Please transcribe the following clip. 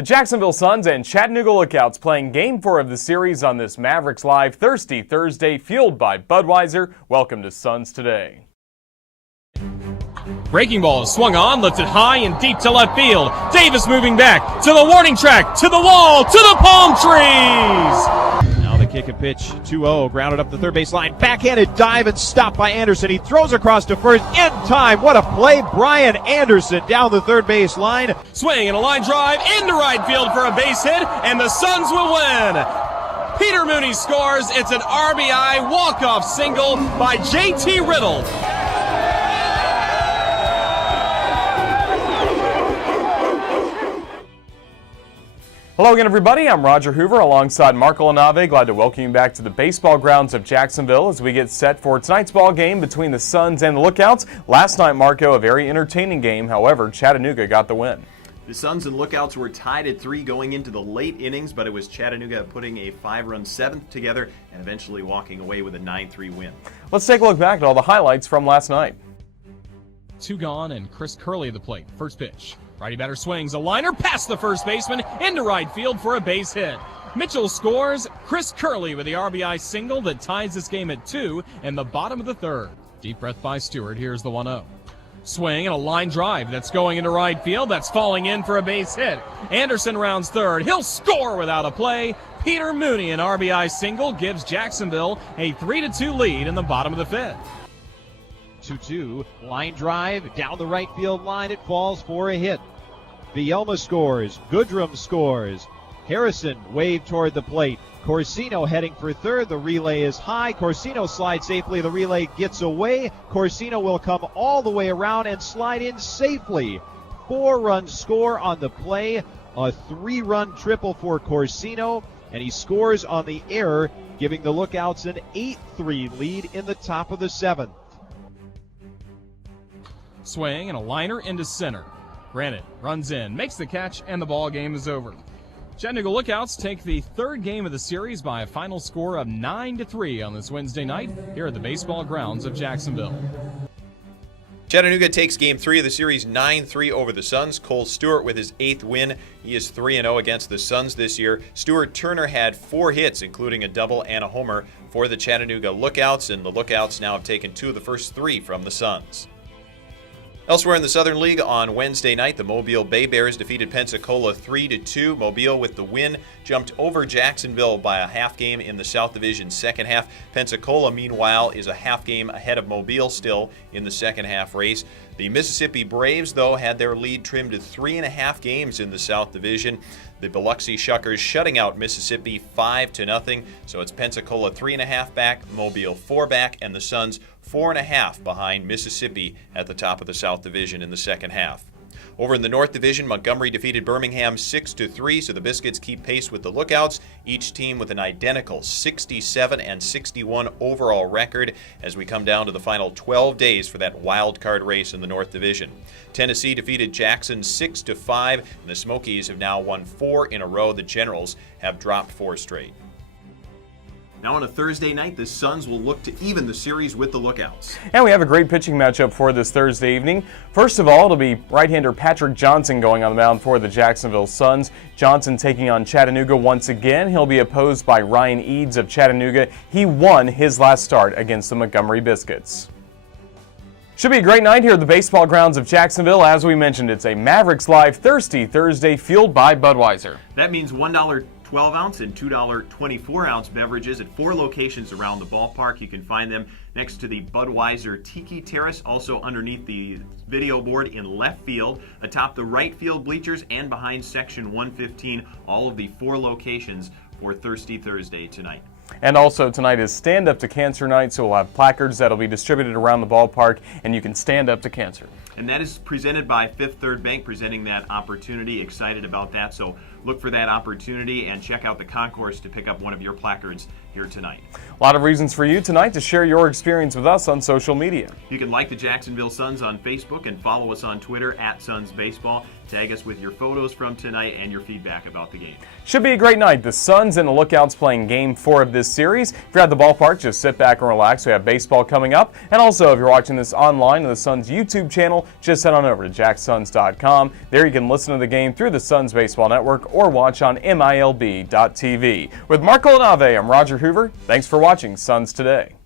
The Jacksonville Suns and Chattanooga Lookouts playing Game 4 of the series on this Mavericks Live Thirsty Thursday, fueled by Budweiser. Welcome to Suns Today. Breaking ball is swung on, lifted high and deep to left field. Davis moving back to the warning track, to the wall, to the palm trees. Now the kick and pitch, 2-0, grounded up the third base line. Backhanded dive and stopped by Anderson. He throws across to first in time. What a play. Brian Anderson down the third base line. Swing and a line drive into right field for a base hit, and the Suns will win. Peter Mooney scores. It's an RBI walk-off single by J.T. Riddle. Hello again, everybody. I'm Roger Hoover alongside Marco LaNave. Glad to welcome you back to the Baseball Grounds of Jacksonville as we get set for tonight's ball game between the Suns and the Lookouts. Last night, Marco, a very entertaining game. However, Chattanooga got the win. The Suns and Lookouts were tied at 3 going into the late innings, but it was Chattanooga putting a 5-run seventh together and eventually walking away with a 9-3 win. Let's take a look back at all the highlights from last night. 2 gone and Chris Curley at the plate. First pitch. Righty batter swings, a liner past the first baseman into right field for a base hit. Mitchell scores. Chris Curley with the RBI single that ties this game at 2 in the bottom of the third. Deep breath by Stewart. Here's the 1-0. Swing and a line drive that's going into right field. That's falling in for a base hit. Anderson rounds third. He'll score without a play. Peter Mooney, an RBI single, gives Jacksonville a 3-2 lead in the bottom of the fifth. 2-2, line drive down the right field line. It falls for a hit. Vielma scores. Goodrum scores. Harrison waved toward the plate. Corsino heading for third. The relay is high. Corsino slides safely. The relay gets away. Corsino will come all the way around and slide in safely. 4-run score on the play. A 3-run triple for Corsino, and he scores on the error, giving the Lookouts an 8-3 lead in the top of the 7th. Swing and a liner into center. Granite runs in, makes the catch, and the ball game is over. Chattanooga Lookouts take the third game of the series by a final score of 9-3 on this Wednesday night here at the Baseball Grounds of Jacksonville. Chattanooga takes Game 3 of the series 9-3 over the Suns. Cole Stewart with his 8th win. He is 3-0 against the Suns this year. Stuart Turner had 4 hits, including a double and a homer for the Chattanooga Lookouts, and the Lookouts now have taken 2 of the first 3 from the Suns. Elsewhere in the Southern League on Wednesday night, the Mobile Bay Bears defeated Pensacola 3-2. Mobile with the win jumped over Jacksonville by a half game in the South Division second half. Pensacola, meanwhile, is a half game ahead of Mobile still in the second half race. The Mississippi Braves, though, had their lead trimmed to 3.5 games in the South Division. The Biloxi Shuckers shutting out Mississippi 5-0. So it's Pensacola 3.5 back, Mobile 4 back, and the Suns 4.5 behind Mississippi at the top of the South Division in the second half. Over in the North Division, Montgomery defeated Birmingham 6-3, so the Biscuits keep pace with the Lookouts, each team with an identical 67-61 overall record as we come down to the final 12 days for that wild card race in the North Division. Tennessee defeated Jackson 6-5, and the Smokies have now won 4 in a row. The Generals have dropped 4 straight. Now on a Thursday night, the Suns will look to even the series with the Lookouts. And we have a great pitching matchup for this Thursday evening. First of all, it'll be right-hander Patrick Johnson going on the mound for the Jacksonville Suns. Johnson taking on Chattanooga once again. He'll be opposed by Ryan Eads of Chattanooga. He won his last start against the Montgomery Biscuits. Should be a great night here at the Baseball Grounds of Jacksonville. As we mentioned, it's a Mavericks Live Thirsty Thursday fueled by Budweiser. That means $1 12-ounce and $2 24-ounce beverages at 4 locations around the ballpark. You can find them next to the Budweiser Tiki Terrace, also underneath the video board in left field, atop the right field bleachers, and behind section 115. All of the 4 locations for Thirsty Thursday tonight. And also tonight is Stand Up to Cancer Night, so we'll have placards that'll be distributed around the ballpark, and you can stand up to cancer. And that is presented by Fifth Third Bank, presenting that opportunity. Excited about that, so look for that opportunity and check out the concourse to pick up one of your placards here tonight. A lot of reasons for you tonight to share your experience with us on social media. You can like the Jacksonville Suns on Facebook and follow us on Twitter @SunsBaseball. Tag us with your photos from tonight and your feedback about the game. Should be a great night. The Suns and the Lookouts playing Game 4 of this series. If you're at the ballpark, just sit back and relax. We have baseball coming up. And also, if you're watching this online on the Suns YouTube channel, just head on over to jacksuns.com. There you can listen to the game through the Suns Baseball Network or watch on MILB.TV. With Marco LaNave, I'm Roger Hoover. Thanks for watching Suns Today.